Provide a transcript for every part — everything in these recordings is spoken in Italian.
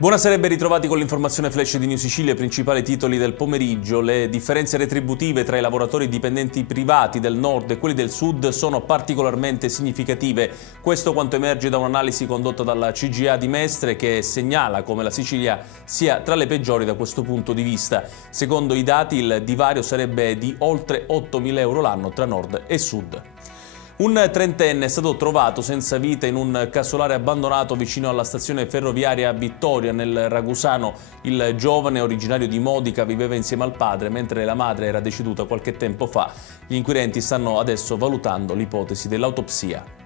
Buonasera e ben ritrovati con l'informazione flash di New Sicilia, i principali titoli del pomeriggio. Le differenze retributive tra i lavoratori dipendenti privati del nord e quelli del sud sono particolarmente significative. Questo quanto emerge da un'analisi condotta dalla CGIA di Mestre, che segnala come la Sicilia sia tra le peggiori da questo punto di vista. Secondo i dati il divario sarebbe di oltre 8.000 euro l'anno tra nord e sud. Un trentenne è stato trovato senza vita in un casolare abbandonato vicino alla stazione ferroviaria Vittoria, nel Ragusano. Il giovane, originario di Modica, viveva insieme al padre, mentre la madre era deceduta qualche tempo fa. Gli inquirenti stanno adesso valutando l'ipotesi dell'autopsia.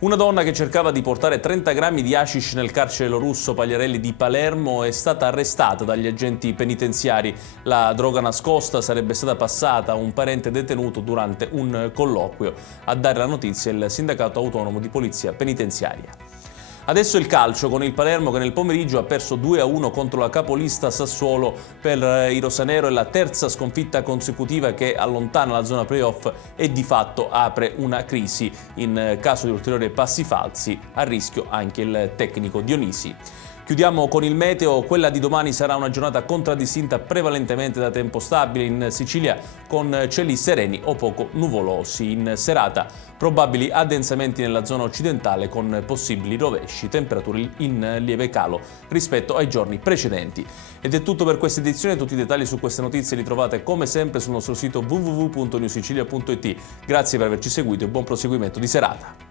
Una donna che cercava di portare 30 grammi di hashish nel carcere Lorusso Pagliarelli di Palermo è stata arrestata dagli agenti penitenziari. La droga nascosta sarebbe stata passata a un parente detenuto durante un colloquio. A dare la notizia il Sindacato Autonomo di Polizia Penitenziaria. Adesso il calcio, con il Palermo che nel pomeriggio ha perso 2-1 contro la capolista Sassuolo. Per i rosanero è la terza sconfitta consecutiva che allontana la zona playoff e di fatto apre una crisi. In caso di ulteriori passi falsi, a rischio anche il tecnico Dionisi. Chiudiamo con il meteo. Quella di domani sarà una giornata contraddistinta prevalentemente da tempo stabile in Sicilia, con cieli sereni o poco nuvolosi. In serata probabili addensamenti nella zona occidentale con possibili rovesci, temperature in lieve calo rispetto ai giorni precedenti. Ed è tutto per questa edizione. Tutti i dettagli su queste notizie li trovate come sempre sul nostro sito www.newsicilia.it. Grazie per averci seguito e buon proseguimento di serata.